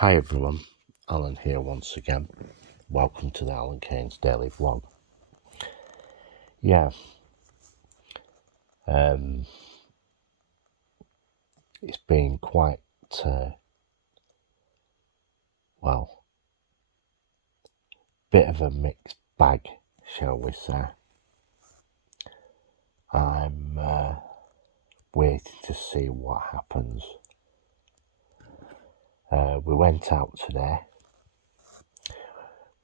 Hi everyone, Alan here once again. Welcome to the Alan Keynes Daily Vlog. Yeah, it's been quite, bit of a mixed bag, shall we say. I'm waiting to see what happens. We went out today.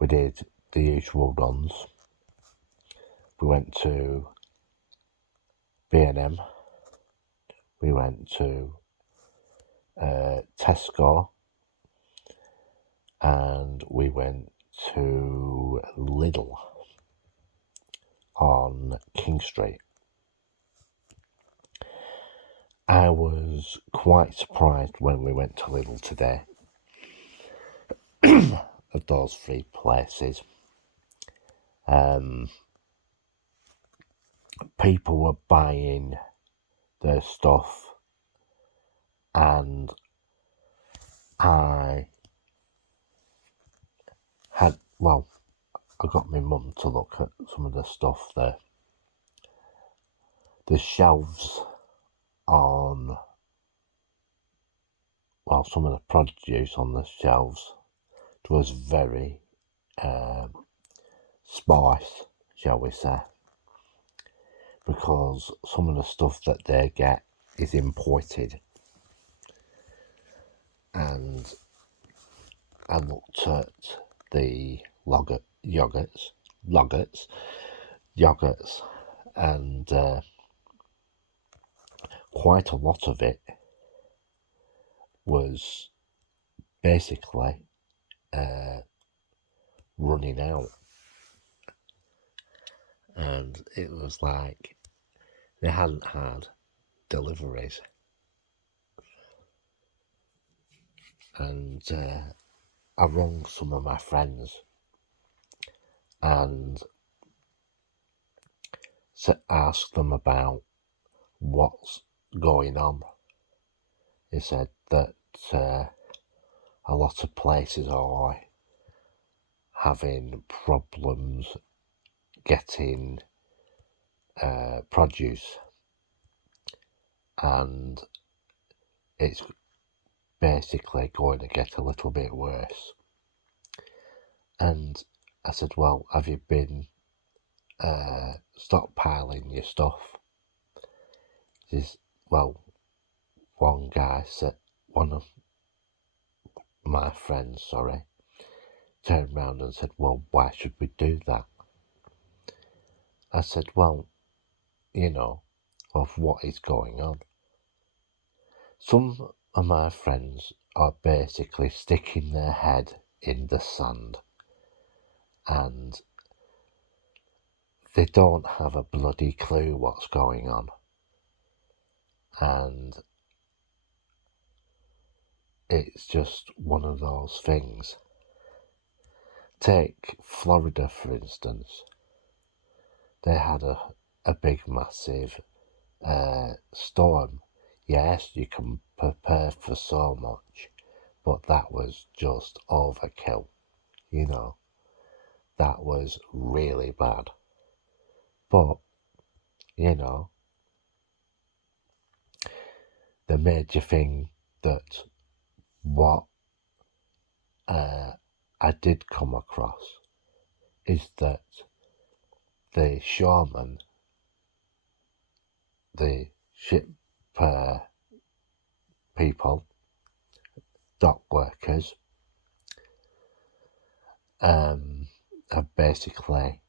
We did the usual runs. We went to B&M. We went to Tesco. And we went to Lidl on King Street. I was quite surprised when we went to Lidl today of those three places. People were buying their stuff, and I got my mum to look at some of the stuff there. The shelves on, some of the produce on the shelves was very sparse, shall we say, because some of the stuff that they get is imported. And I looked at the yogurts, and quite a lot of it was basically running out. And it was like they hadn't had deliveries. And I rang some of my friends and asked them about what's going on. They said that a lot of places are having problems getting produce, and it's basically going to get a little bit worse. And I said, well, have you been stockpiling your stuff? He says, well, one of my friends, turned around and said, well, why should we do that? I said, well, of what is going on. Some of my friends are basically sticking their head in the sand, and they don't have a bloody clue what's going on. And it's just one of those things. Take Florida, for instance. They had a big, massive storm. Yes, you can prepare for so much, but that was just overkill. That was really bad. But, the major thing that what I did come across is that the shoremen, the ship people, dock workers, have basically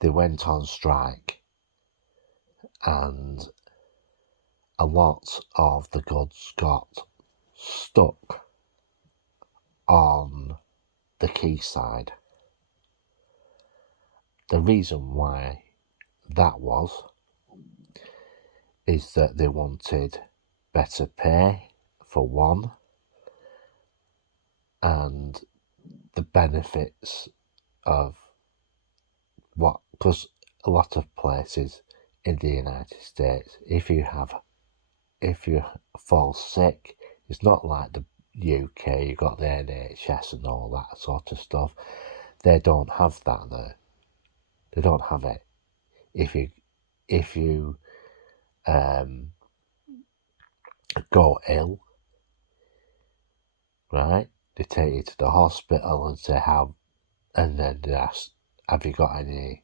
they went on strike, and a lot of the goods got stuck on the quayside. The reason why that is that they wanted better pay, for one, and the benefits of because a lot of places in the United States, if you have if you fall sick, it's not like the UK, you got the NHS and all that sort of stuff. They don't have that there. They don't have it. If you go ill, right, they take you to the hospital and say and then they ask, have you got any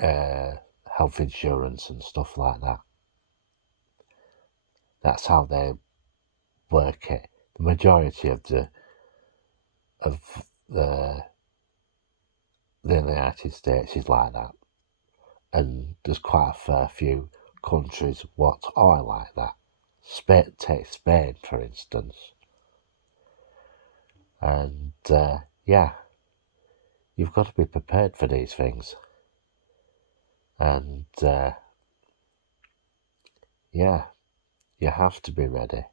health insurance and stuff like that. That's how they work it. The majority of the United States is like that, and there's quite a fair few countries what are like that. Take Spain for instance, and yeah, you've got to be prepared for these things, and yeah, you have to be ready.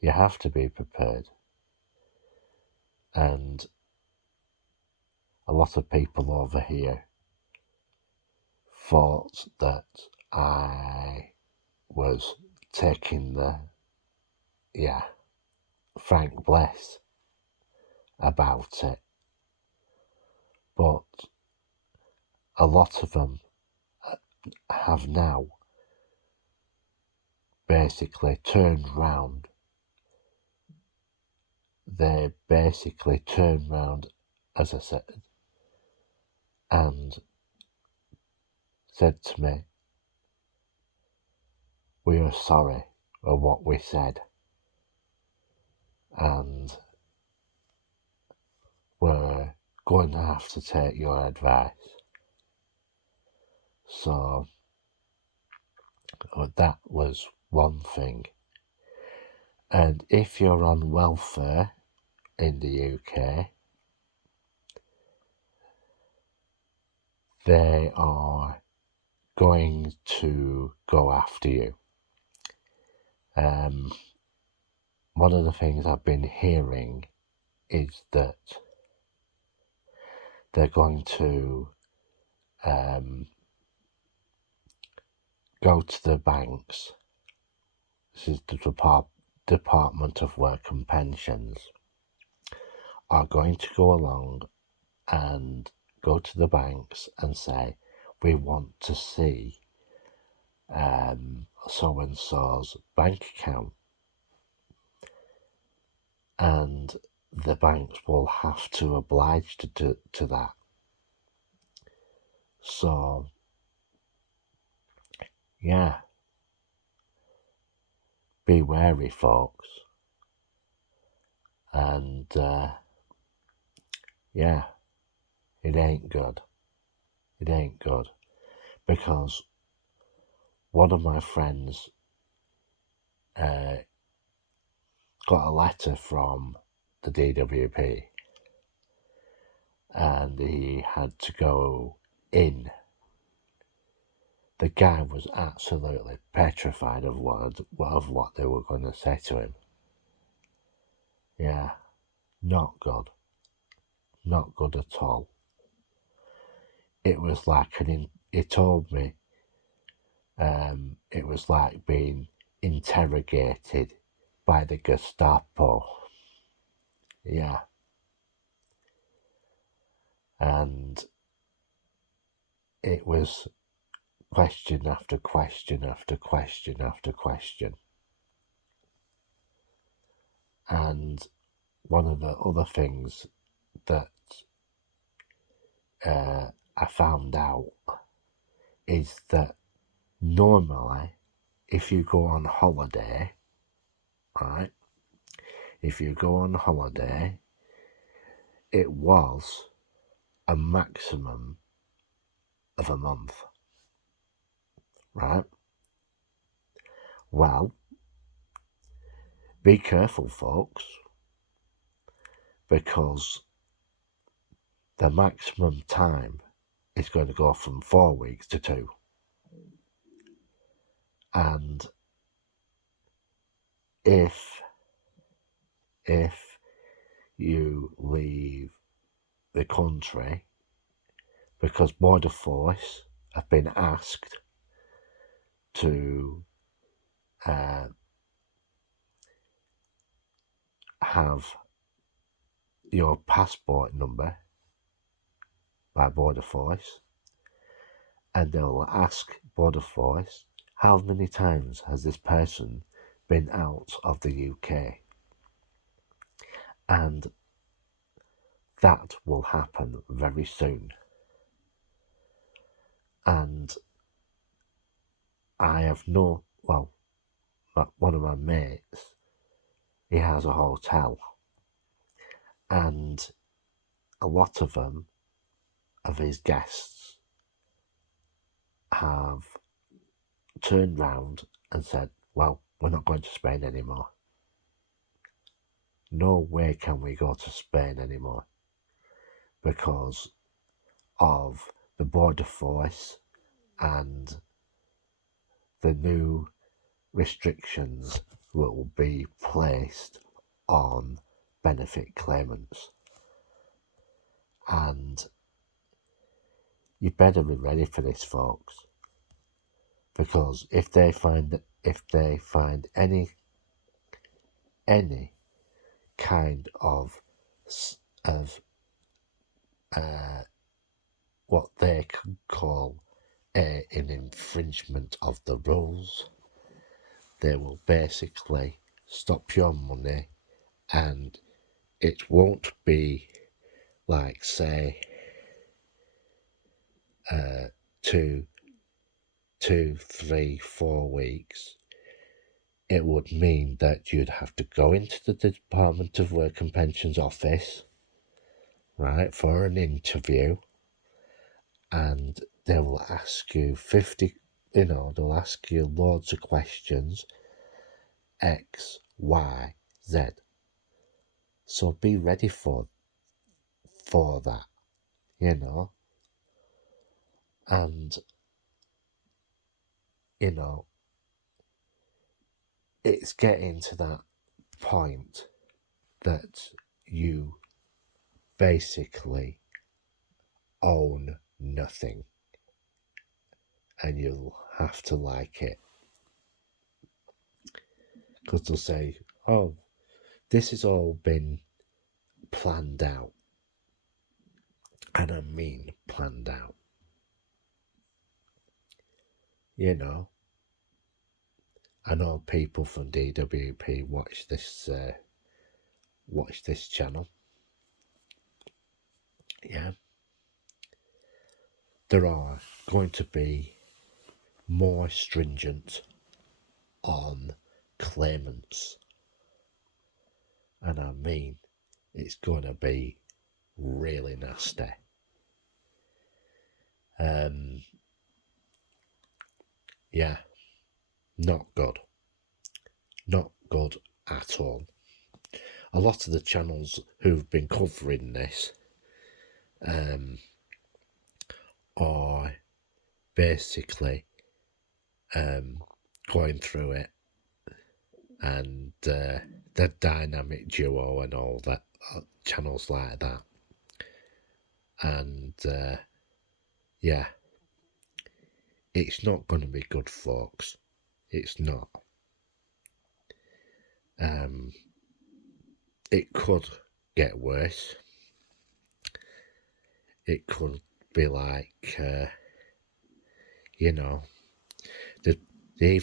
You have to be prepared, and a lot of people over here thought that I was taking the Frank Bliss about it, but a lot of them have now basically turned round. They basically turned round, as I said, and said to me, we are sorry for what we said, and we're going to have to take your advice. So that was one thing. And if you're on welfare in the UK, they are going to go after you. One of the things I've been hearing is that they're going to go to the banks. This is the Department of Work and Pensions, are going to go along and go to the banks and say, we want to see so-and-so's bank account. And the banks will have to oblige to that. So, yeah, be wary, folks. And, yeah, it ain't good. It ain't good. Because one of my friends got a letter from the DWP, and he had to go in. The guy was absolutely petrified of what they were going to say to him. Yeah, not good. Not good at all. It was like he told me, it was like being interrogated by the Gestapo. Yeah. And it was question after question after question after question. And one of the other things that I found out is that normally, if you go on holiday, right? If you go on holiday, it was a maximum of a month, right? Well, be careful, folks, because the maximum time is going to go from 4 weeks to 2. And if you leave the country, because Border Force have been asked to have your passport number by Border Force, and they'll ask Border Force, how many times has this person been out of the UK? And that will happen very soon. And I have one of my mates, he has a hotel, and a lot of his guests, have turned round and said, well, we're not going to Spain anymore. No way can we go to Spain anymore because of the Border Force and the new restrictions will be placed on benefit claimants. And you better be ready for this, folks, because if they find any kind of what they could call an infringement of the rules, they will basically stop your money, and it won't be like, say, 2, 3, 4 weeks. It would mean that you'd have to go into the Department of Work and Pensions office, right, for an interview, and they will ask you they'll ask you loads of questions, X, Y, Z. So be ready for that, and, it's getting to that point that you basically own nothing, and you'll have to like it, because they'll say, oh, this has all been planned out, and I mean planned out. I know people from DWP watch this channel. Yeah, there are going to be more stringent on claimants, and I mean it's going to be really nasty. Yeah, not good at all. A lot of the channels who've been covering this are basically going through it, and the Dynamic Duo and all that, channels like that, and yeah, it's not going to be good, folks. It's not. It could get worse. It could be like, they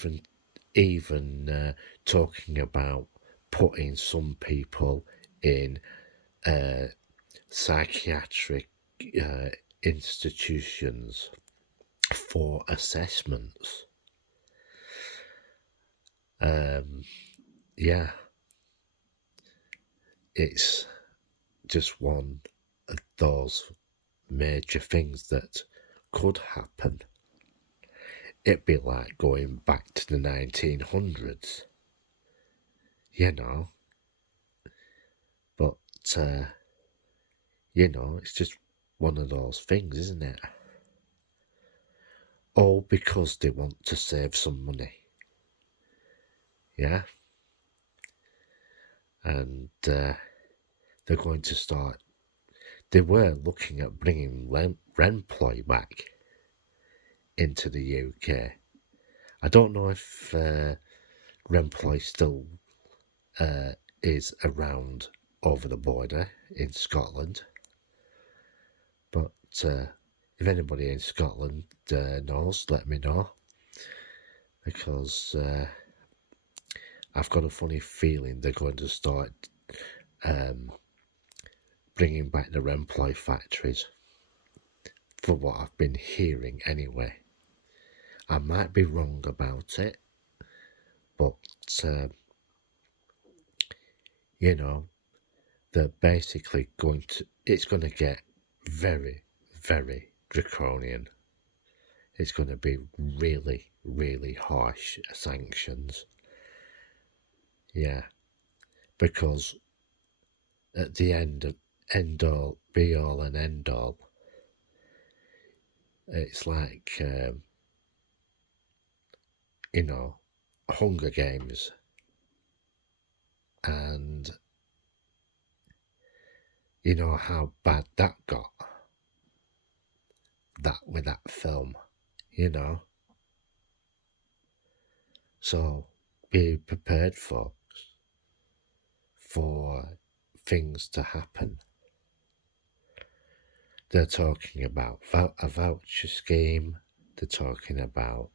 even talking about putting some people in psychiatric institutions for assessments. Yeah, it's just one of those major things that could happen. It'd be like going back to the 1900s, but it's just one of those things, isn't it? All because they want to save some money. Yeah, and they're going to start. They were looking at bringing Remploy back into the UK. I don't know if Remploy still is around over the border in Scotland. But if anybody in Scotland knows, let me know, because I've got a funny feeling they're going to start bringing back the Remploy factories, for what I've been hearing anyway. I might be wrong about it, but you know, they're basically it's going to get very, very draconian. It's going to be really, really harsh sanctions. Yeah, because at the end all, be all and end all, it's like, Hunger Games. And you know how bad that got, with that film, So be prepared, folks, for things to happen. They're talking about a voucher scheme. They're talking about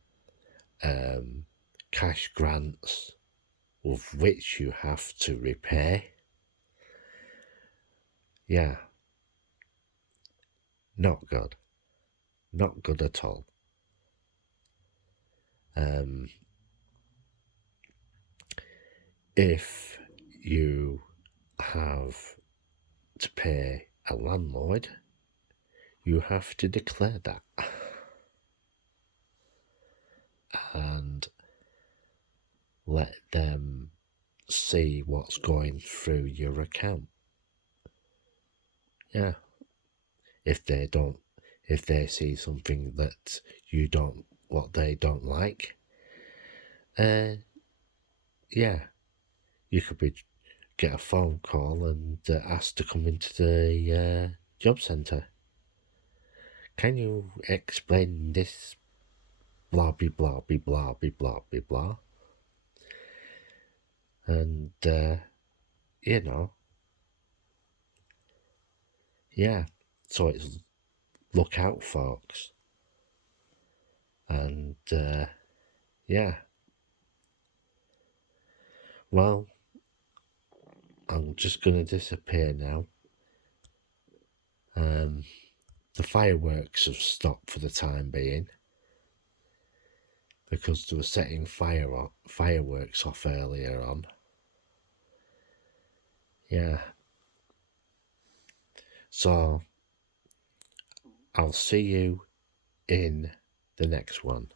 cash grants, of which you have to repay. Yeah. Not good. Not good at all. If you have to pay a landlord, you have to declare that. And let them see what's going through your account. Yeah. If they see something that what they don't like, yeah, you could get a phone call and ask to come into the job centre. Can you explain this? Blah blah blah blah blah blah blah blah. And yeah. So it's look out, folks. And yeah. Well, I'm just going to disappear now. The fireworks have stopped for the time being, because they were setting fireworks off earlier on. Yeah. So I'll see you in the next one.